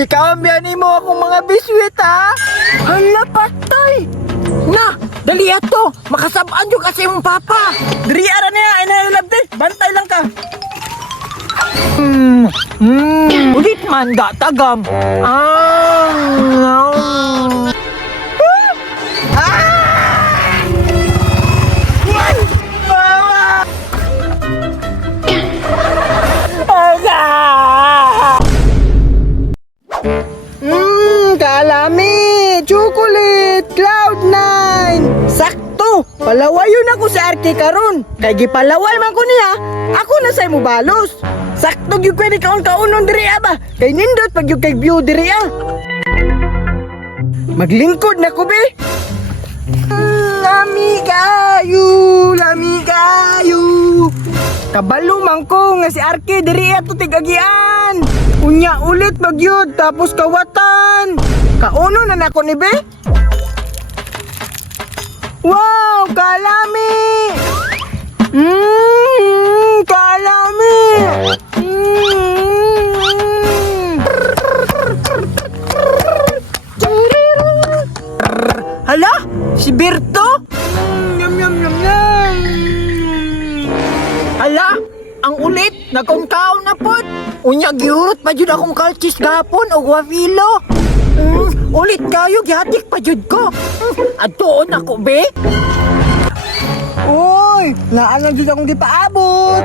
Ikaw ang biyani mo akong mga biswit, ha? Hala, patay! Na, dali ato! Makasabaan yung kasi yung papa! Diri, ara niya, inailab din! Bantay lang ka! Ulit man, gatagam! Kalami! Chocolate! Cloud9! Sakto! Palawayon ako sa Arke karon. Kay gipalaway man ko niya, ako na say mo balos. Sakto gyud ko ni kaon-kaunon diri ba? Kay nindot pag yung kay view diri Maglingkod na ko be. Lami kayo! Lami kayo! Kabalo man ko nga si Arke diri ato tigagian. Unya ulit bagyod tapos kawatan. Kauno na nako ni be. Wow, kalami. Kalami. Hala, si Berto? Yum yum yum yum. Hala, ang ulit, nagkaon na pod. Unya giurot pa jud akong kalchis gapon o guavilo. Ulit kayo gihatik pa jud ko. Adtoon ako be. Uy, laan lang jud akong gipaabot.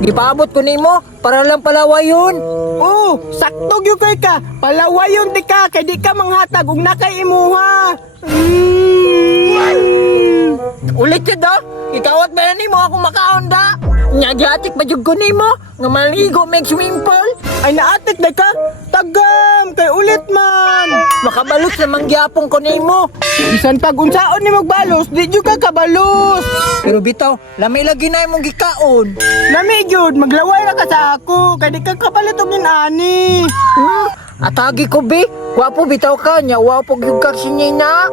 Gipaabot ko nimo para lang palawayon. Oh, sakto gyud kay ka. Palawayon di ka kay di ka manghatag og nakay imuha. Ulit jud do. Ikawat ba nimo ako makaon da? Nya gihatik pa jud ko nimo nga maligo meg swimming pool. Ay naatik na ka? Tagam! Kay ulit man! Makabalos na mangyapong ko nimo. Bisan pag unsaon ni magbalos, di jud ka kabalos. Pero bitaw, lamay lagi na imong gikaon. Lami jud, maglaway na ka sa ako. Kay di ka kapalit og ani. Atagi ko be, wapo bitaw ka nya, wapo gyud ka sinina.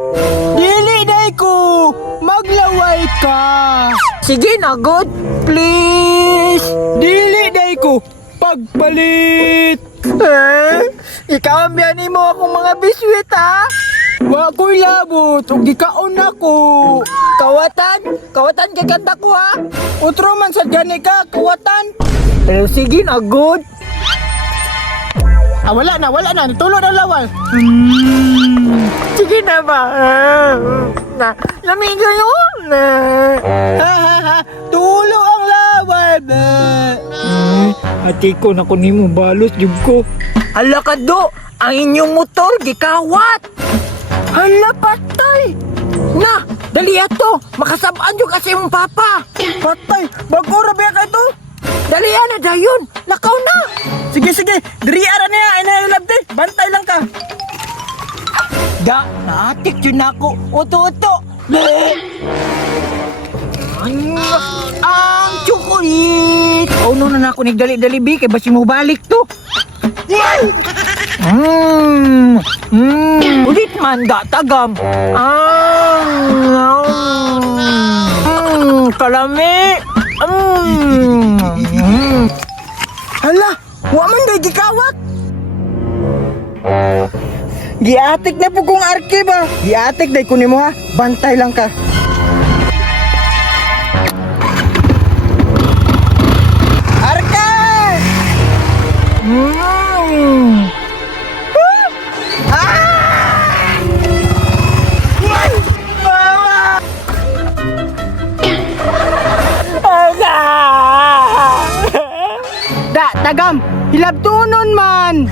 Dili day ko, maglaway ka. Sige na good, please. Dili day ko. Pagpalit! Ikaw ang biyani mo akong mga biswit, ha? Wa ko'y labot, ug gikaon ako. Kawatan? Kawatan kay kanta ko, ha? Utro man sa dyan ka, kawatan. Pero sige na, good. Wala na, natulo na lawal. Sige na ba? Lamigo yun. Tulo ang lawal. Ati ko na kunin mo balos jud ko. Hala ka do, ang inyong motor gikawat. Hala patay. Na, dali ato, makasabaan jud kasi yung papa. Patay, bagora ba ka ito? Dali na dayon, lakaw na. Sige, diri ara niya, inailab din. Bantay lang ka. Da, naatik yun ako. Uto-uto. Ang chocolate. Uno na ako nagdali-dali bi, kay basi mo balik to. Ulit man, gatagam. Kalami. Hala, wa man day gikawat. Giatik na po kong Arke ba? Giatik day kunin mo ha. Bantay lang ka. Arke! Da, tagam! Hilabtunon man!